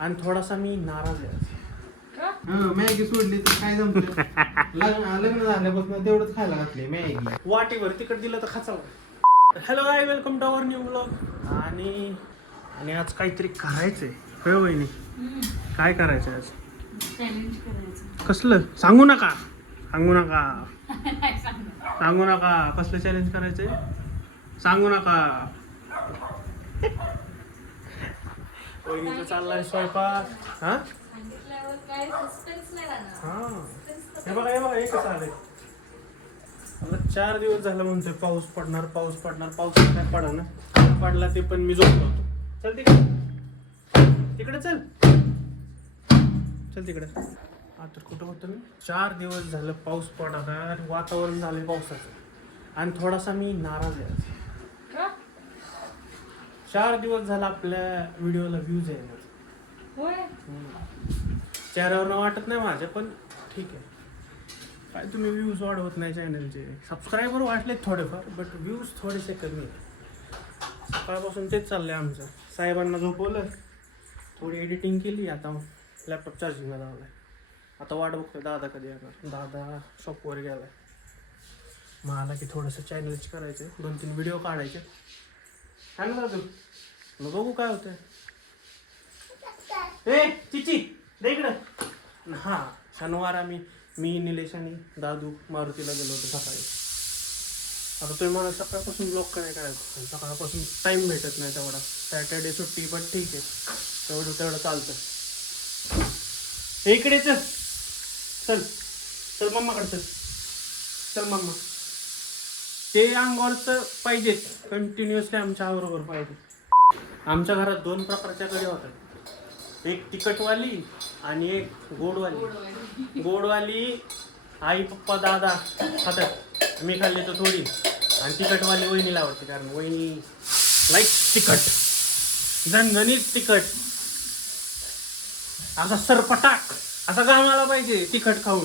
आणि थोडासा मी नाराज आहे. मॅगी सोडली तर काय जमतं. लग्न झाल्यापासून तेवढंच खायला घातले मॅगी. वाटीवर तिकट दिलं तर खाचाल. Hello guy, welcome to our new blog. आणि आज काहीतरी करायचंय. होय वहिनी, काय करायचंय आज? चॅलेंज करायचं. कसलं? सांगू नका सांगू नका सांगू नका. कसलं चॅलेंज करायचंय सांगू नका. वहिनीचं चाललाय स्वयंपाक. हा सांगितल्यावर काय सस्पेन्स नाही राहणार. हा हे बघा हे कसं आलंय. मला 4 दिवस झालं म्हणतोय पाऊस पडणार पाऊस पडणार. पाऊस काय पडा ना पडला ते पण मी झोपलो होतो. चल तिकडे चल तिकडे. आता कुठं होतं मी? 4 दिवस झालं पाऊस पडणार, वातावरण झालंय पावसाचं. आणि थोडासा मी नाराज आहे आज. का? 4 दिवस झाला आपल्या व्हिडिओला व्ह्यूज आहे. होय. चेहऱ्यावरनं वाटत नाही माझ्या, पण ठीक आहे. काय तुम्ही व्ह्यूज वाढवत नाही चॅनलचे. सबस्क्रायबर वाटले थोडेफार, बट व्ह्यूज थोडेसे कमी आहेत. सकाळपासून तेच चाललंय आमचं. साहेबांना झोपवलं, थोडी एडिटिंग केली, आता लॅपटॉप चार्जिंगला लावलाय. आता वाट बघतोय दादा कधी येणार. दादा शॉपवर गेलाय. मला की थोडंसं चॅनलच करायचं, 2-3 व्हिडिओ काढायचे. सांग ना दादू, मग बघू काय होतंय. ए चिची दे इकडं. हां, शनिवार मी निलेश आणि दादू मारुतीला गेलो होतो सकाळी. आता तुम्ही मला सकाळपासून ब्लॉग काय करायचं. सकाळपासून टाईम भेटत नाही तेवढा. सॅटर्डे सुट्टी, पण ठीक आहे, तेवढं चालतं. इकडे चल मम्माकडे चल मम्मा. ते अंगावरचं पाहिजेच, कंटिन्युअसली आमच्या बरोबर पाहिजे. आमच्या घरात 2 प्रकारच्या कढी होतात, एक तिखटवाली आणि एक गोडवाली. गोडवाली आई पप्पा दादा खातात, मी खाल्ली तर थोडी. आणि तिखटवाली वहिनीला आवडते, कारण वहिनी लाईक तिखट, झणझणीत तिखट. असा सरपटाक असा घामाला पाहिजे तिखट खाऊन.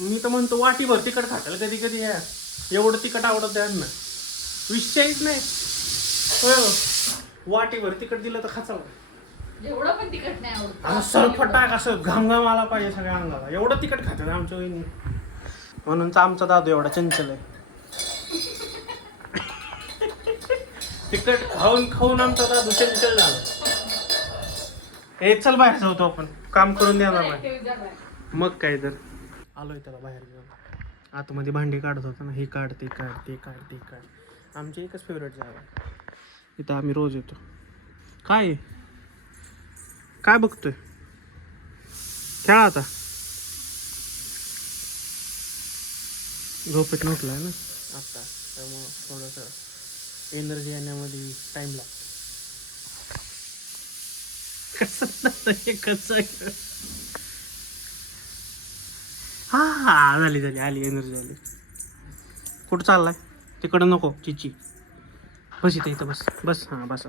मी तर म्हणतो वाटीभर तिखट खाताल कधी कधी. ह्या एवढं तिखट आवडत त्यांना, विषयच नाही. वाटीभर तिखट दिलं तर खाचाल. एवढं पण तिखट नाही आवडत. असं सरपटाक असं घामघाम आला पाहिजे सगळ्या अंगाला. एवढं तिखट खातात आमच्या वहिनी. म्हणून तर आमचा दादू एवढा चंचल आहे. तिखट खाऊन आमचा दादू चंचल झाला. हे चल बाहेर जाऊ तो आपण, काम करून देणार नाही. मग काय तर आलोय त्याला बाहेर घेऊन. आतमध्ये भांडी काढत होता ना, हे काढ ते काढ ते काढ ते काढ. आमची एकच फेवरेट जागा, इथं आम्ही रोज येतो. काय बघतोय? खेळा आता. झोपेत नव्हतलाय ना आता, त्यामुळं थोडंसं एनर्जी येण्यामध्ये टाइम लागतो. कसं हा झाली आली एनर्जी आली. कुठं चाललाय? तिकडं नको चिची. बस इथं बस हां बस.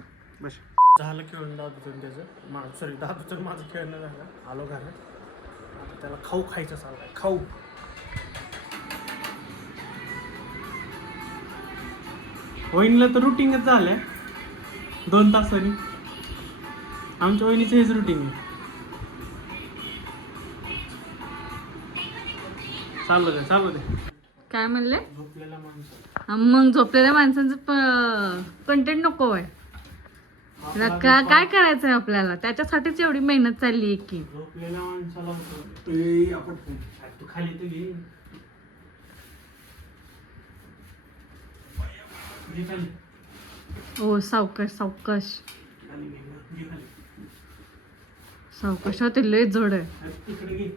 झालं खेळून दादूचं त्याचं सॉरी दादूचं माझं खेळणं झालं. आलो घरात, आता त्याला खाऊ खायचं चाललाय. खाऊ वहिनीला तर रुटीनच झालंय 2 तासांनी. आमच्या वहिनीचं हेच रुटीन आहे. चालू दे. काय म्हणले? झोपलेला माणूस. मग झोपलेल्या माणसांचं कंटेंट नको आहे. काय करायचंय आपल्याला? त्याच्यासाठीच एवढी मेहनत चालली आहे की. झोपलेल्या माणसाला तू खाली तर घे. ओ सावकाश होते, लय जड आहे. तिकडे घे.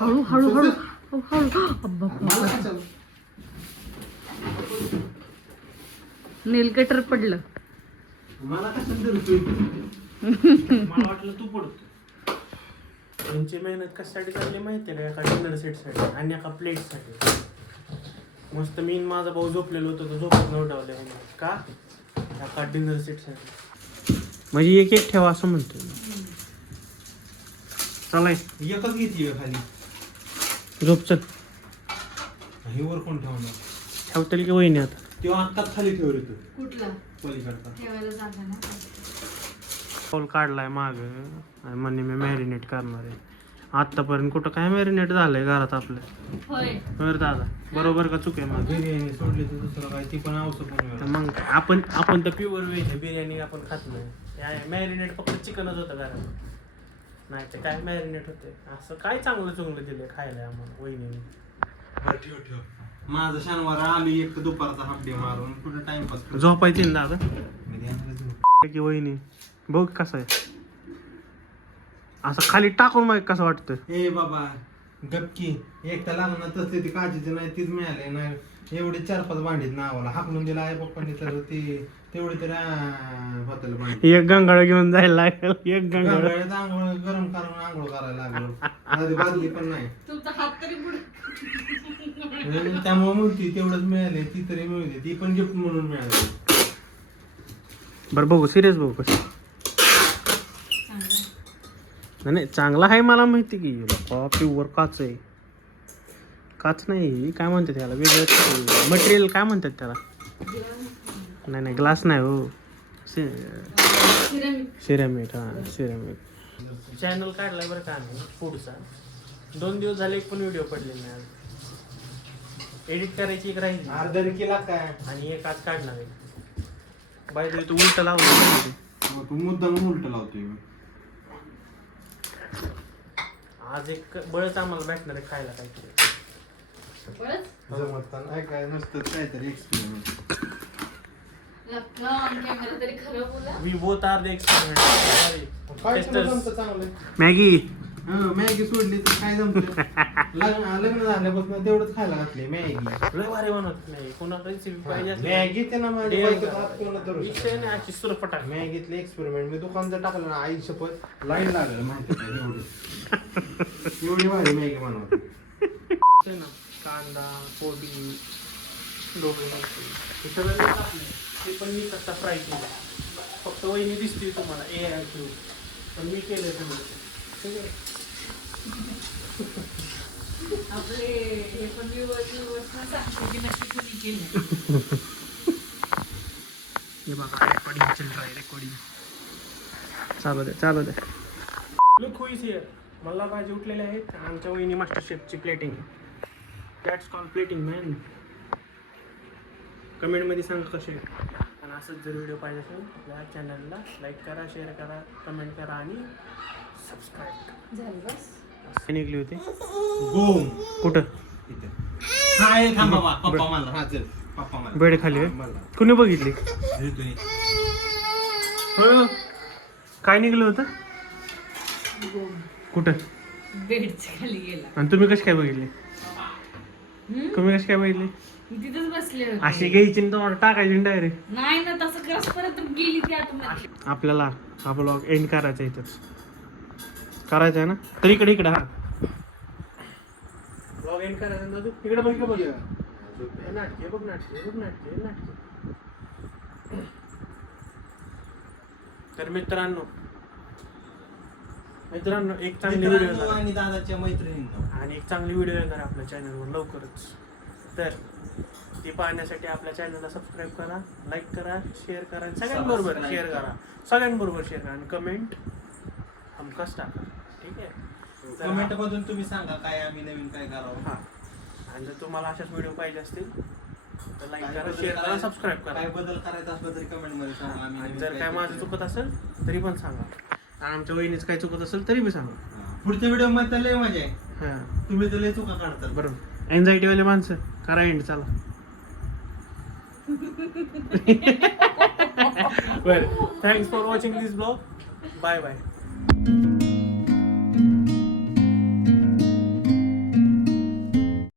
हळू. नेल कटर पडलं. मला वाटलं तू पडतो. त्यांची मेहनत कशासाठी चालली माहिती आहे का? एका डिनर सेटसाठी आणि एका प्लेटसाठी. मस्त मी माझा भाऊ झोपलेलो होतो, तो झोपत नव्हता का? एका डिनर सेटसाठी. म्हणजे एक ठेवा असं म्हणतोय. चालाय एकच घेतली खाली. झोप चल. हे वर कोण ठेवणार? ठेवतील की वहिनी आता. तो आत्ताच खाली ठेवलं होतं कुठला पलीकडचा. ठेवायला जागा ना रोल काढलाय माग आणि म्हणे मी मॅरिनेट करणार आहे. आतापर्यंत कुठं काय मॅरिनेट झालंय घरात आपल्या. होय बरं दादा बरोबर का चुक आहे माझं? बिर्याणी सोडली तर दुसरं काय ती पण औषध तर बनवायला. मग काय, आपण तर प्युअर व्हेज आहे. बिर्याणी आपण खात नाही. मॅरिनेट फक्त चिकनच होतं घरात. नाही तर काय मॅरिनेट होते. असं काय चांगलं चुंगलं दिलं खायला आम्हाला वहिनीने. बरं, ठेव ठेव. माझं शनिवार आली एक दुपारचा हाफ डे मारून कुठं टाइमपास झोपायची ना दादा की वहिनी बघ कसं आहे. असं खाली टाकून मग कसं वाटतं. ए बाबा गपकी एक तर लागणार तसली ती काचीची नाही तीच मिळाली नाही. एवढी 4-5 भांडीत नावाला हाकलून दिला आहे पप्पांनी तर ती तेवढी तरी होtel भांडी. एक गंगाळ घेऊन जायला लागेल. एक गंगाळ गंगाळ्यात आंघोळ गरम करून आंघोळ करायला लागलो. आता ती बादली पण नाही. तुमचा हात तरी पुढे त्यामुळे म्हणती तेवढंच मिळाले ती तरी मिळते ती पण गिफ्ट म्हणून मिळाली. बरं बघू सिरियस बघू कसं. नाही चांगला आहे मला माहिती की प्युअर काच आहे. काच नाही काय म्हणतात त्याला वेगळं मटेरियल काय म्हणतात त्याला. नाही ग्लास नाही हो सिरेमिक. हां सिरेमिक. चॅनल काढलाय बरं का आम्ही फूडचा. 2 दिवस झाले एक पण व्हिडिओ पडले नाही. आज एडिट करायची एक राहील अर्धा केला काय आणि एक आज काढणार आहे. बाय तू उलट लावलं. मग तू मुद्दाम उलट लावतोय. आज एक बळच आम्हाला भेटणार आहे खायला काहीतरी. जमत नाही काय नसतं काहीतरी एक्सपेरिमेंट. तरी खरं बोला we both are the experiment. काय जमतं चांगलं. मॅगी मॅगी सोडली तर काय जमतं. लग्न झाल्यापासून तेवढंच खायला घातली मॅगी. लय भारी बनवत नाही. कोणाला रेसिपी पाहिजे असली मॅगी ते ना माझ्या बायकोचा हात कोणाला धरू शकत विषय नाही. अशी सुरपटाक मॅगीतले एक्सपेरिमेंट मी दुकानचं टाकलं ना आई शपथ लाईन लागलं माहिती काय एवढी भारी मॅगी बनवते. ना कांदा कोबी डोबळी मिरची हे सगळं मी टाकलं. ते पण मी कसा फ्राय केला. फक्त वहिनी दिसते तुम्हाला AI थ्रू पण मी केलं तुम्ही आपले हे पण viewers ना सांगतो की नक्की कुणी केलं. हे बघा रेकॉर्डिंग चल रहा है रेकॉर्डिंग. चालू दे. Look who is here. मला भाजी उठलेले आहेत. आमच्या वहिनी मास्टर शेफची plating. That's call plating man. कमेंटमध्ये सांगा कसे. आणि असंच जर व्हिडिओ पाहिजे असेल आपल्या चॅनलला लाईक करा शेअर करा कमेंट करा आणि सबस्क्राईब. झालं बस. असे निघली होती गोम कुठं हाय थांब बाबा पप्पा मला हा चल पप्पा मला बेड खाली आहे. मला कुणी बघितली येतोय. हो काय निघलं होतं कुठं बेडच्या खाली गेला. आणि तुम्ही कशी काय बघितली. तुम्ही कशी काय बघितली. मी तिथंच बसले होते. अशी घ्यायची ना तुम्हाला टाकायची डायरेक्ट. नाही ना तसं करस परत गेली ती आतमध्ये. आपल्याला हा ब्लॉग एंड करायचा इथंच करायचा आहे ना. तर इकडे हा ब्लॉग एंड करायचा ना. तू इकडे बघ नाटके बघ नाटके. तर मित्रांनो एक चांगली व्हिडिओ आणि दादाच्या मैत्रिणींना आणि एक चांगली व्हिडिओ येणार आपल्या चॅनलवर लवकरच. तर ती पाहण्यासाठी आपल्या चॅनलला सबस्क्राईब करा लाईक करा शेअर करा आणि सगळ्यांबरोबर शेअर करा आणि कमेंट हमखास टाका. ठीक आहे. कमेंट मधून तुम्ही सांगा काय आम्ही नवीन काय करावं. हां आणि जर तुम्हाला अशाच व्हिडिओ पाहिजे असतील तर लाईक करा शेअर करा सबस्क्राईब करा. काय बदल करायचा असलं तरी कमेंट मध्ये सांगा. आम्ही आणि नवीन जर काय माझं चुकत असेल तरी पण सांगा. आणि आमच्या वहिनीच काय चुकत असेल तरी बी सांगा. पुढच्या व्हिडिओ मध्ये तर लय मजा आहे. हां तुम्ही तर लय चुका काढतात. बरोबर. एन्झायटीवाले माणसं करा एंड चला. बरं thanks for watching this blog. Bye bye.